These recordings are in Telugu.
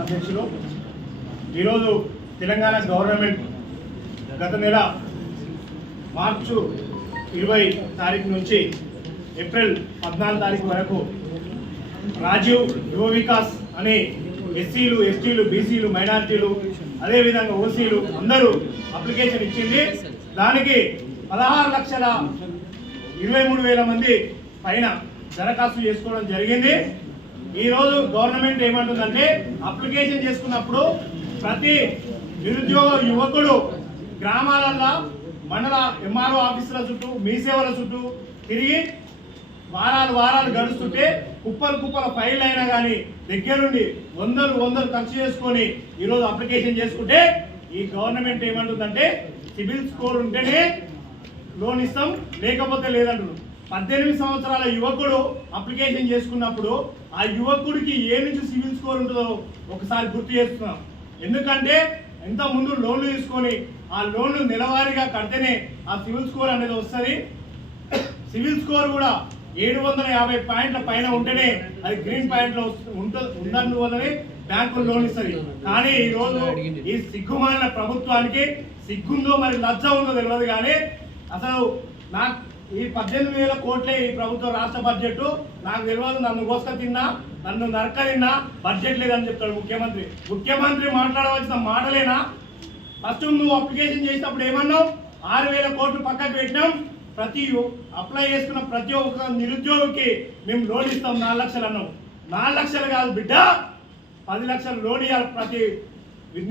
అధ్యక్షులు ఈరోజు తెలంగాణ గవర్నమెంట్ గత నెల మార్చి 20 తారీఖు నుంచి ఏప్రిల్ 14 తారీఖు వరకు రాజీవ్ యువ వికాస్ అనే ఎస్సీలు ఎస్టీలు బీసీలు మైనారిటీలు అదేవిధంగా ఓసీలు అందరూ అప్లికేషన్ ఇచ్చింది. దానికి 16,23,000 మంది పైన దరఖాస్తు చేసుకోవడం జరిగింది. ఈరోజు గవర్నమెంట్ ఏమంటుందంటే అప్లికేషన్ చేసుకున్నప్పుడు ప్రతి నిరుద్యోగ యువకుడు గ్రామాలలో మండల ఎంఆర్ఓ ఆఫీసుల చుట్టూ మీ సేవల చుట్టూ తిరిగి వారాలు గడుస్తుంటే కుప్పల ఫైల్ అయినా కానీ దగ్గరుండి వందలు ఖర్చు చేసుకొని ఈరోజు అప్లికేషన్ చేసుకుంటే ఈ గవర్నమెంట్ ఏమంటుందంటే సిబిల్ స్కోర్ ఉంటేనే లోన్ ఇస్తాం లేకపోతే లేదంటున్నారు. 18 సంవత్సరాల యువకుడు అప్లికేషన్ చేసుకున్నప్పుడు ఆ యువకుడికి ఏ నుంచి సివిల్ స్కోర్ ఉంటుందో ఒకసారి గుర్తు చేస్తున్నాం. ఎందుకంటే ఇంత ముందు లోన్లు తీసుకొని ఆ లోన్లు నెలవారీగా కడితేనే ఆ సివిల్ స్కోర్ అనేది వస్తుంది. సివిల్ స్కోర్ కూడా 750 పాయింట్ల పైన ఉంటేనే అది గ్రీన్ పాయింట్లో ఉన్నందువల్లనే బ్యాంకులు లోన్ ఇస్తుంది. కానీ ఈరోజు ఈ సిగ్గుమాలిన ప్రభుత్వానికి సిగ్గుందో మరి లజ్జ ఉందో తెలియదు. కానీ అసలు నాకు ఈ 18,000 కోట్లే ఈ ప్రభుత్వ రాష్ట్ర బడ్జెట్ నాకు తెలియదు. నన్ను కోస్క తిన్నా, నన్ను నరక తిన్నా, బడ్జెట్ లేదని చెప్తాడు ముఖ్యమంత్రి మాట్లాడవలసిన మాటలేనా? ఫస్ట్ నువ్వు అప్లికేషన్ చేసినప్పుడు ఏమన్నావు? 6,000 కోట్లు పక్కకు పెట్టినాం, ప్రతి అప్లై చేసుకున్న ప్రతి ఒక్క నిరుద్యోగికి మేము లోన్ ఇస్తాం 4 లక్షలు అన్నావు. 4 లక్షలు కాదు బిడ్డ, 10 లక్షలు లోన్ ఇవ్వాలి ప్రతి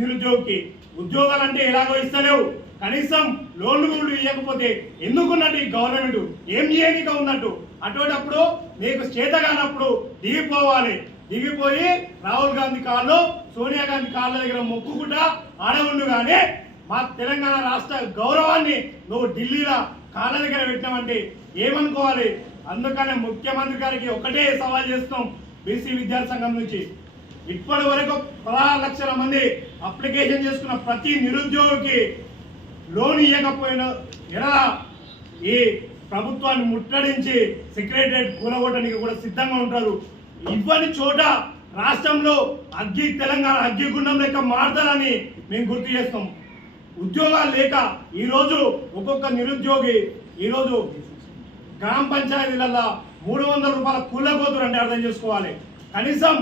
నిరుద్యోగికి. ఉద్యోగాలు అంటే ఎలాగో ఇస్తలేవు, కనీసం లోన్లు కూడా ఇవ్వకపోతే ఎందుకున్నట్టు ఈ గవర్నమెంట్? ఏం చేయనిక ఉన్నట్టు? అటువంటిప్పుడు నీకు చేత కానప్పుడు దిగిపోయి రాహుల్ గాంధీ కాళ్ళు సోనియా గాంధీ కాళ్ళ దగ్గర మొక్కుకుంటా ఆడవుండు. కానీ మా తెలంగాణ రాష్ట్ర గౌరవాన్ని నువ్వు ఢిల్లీలో కాళ్ళ దగ్గర పెట్టినామంటే ఏమనుకోవాలి? అందుకనే ముఖ్యమంత్రి గారికి ఒకటే సవాల్ చేస్తున్నాం. బీసీ విద్యార్థి సంఘం నుంచి ఇప్పటి వరకు 16 లక్షల మంది అప్లికేషన్ చేసుకున్న ప్రతి నిరుద్యోగికి లోన్ ఇవ్వకపోయినా ఎలా ఈ ప్రభుత్వాన్ని ముట్టడించి సెక్రటరియట్ కూలగొట్టడానికి కూడా సిద్ధంగా ఉంటారు. ఇవ్వని చోట రాష్ట్రంలో తెలంగాణ అగ్గిగుండం లెక్క మారుతారని మేము గుర్తు చేస్తాం. ఉద్యోగాలు లేక ఈరోజు ఒక్కొక్క నిరుద్యోగి ఈరోజు గ్రామ పంచాయతీలలో 300 రూపాయల కూలగోతురు అంటే అర్థం చేసుకోవాలి. కనీసం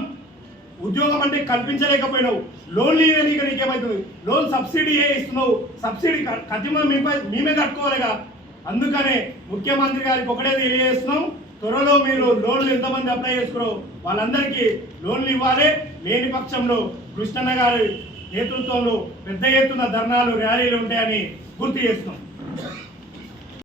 ఉద్యోగం అంటే కల్పించలేకపోయినావు. లోన్లు ఇవ్వనీక నీకేమవుతుంది? లోన్ సబ్సిడీ ఇస్తున్నావు, సబ్సిడీ ఖచ్చితంగా మేమే కట్టుకోవాలిగా. అందుకనే ముఖ్యమంత్రి గారికి ఒకటే తెలియజేస్తున్నాం, త్వరలో మీరు లోన్లు ఎంతమంది అప్లై చేసుకున్నారో వాళ్ళందరికీ లోన్లు ఇవ్వాలి. లేని పక్షంలో కృష్ణన్న గారి నేతృత్వంలో పెద్ద ఎత్తున ధర్నాలు ర్యాలీలు ఉంటాయని గుర్తు చేస్తున్నాం.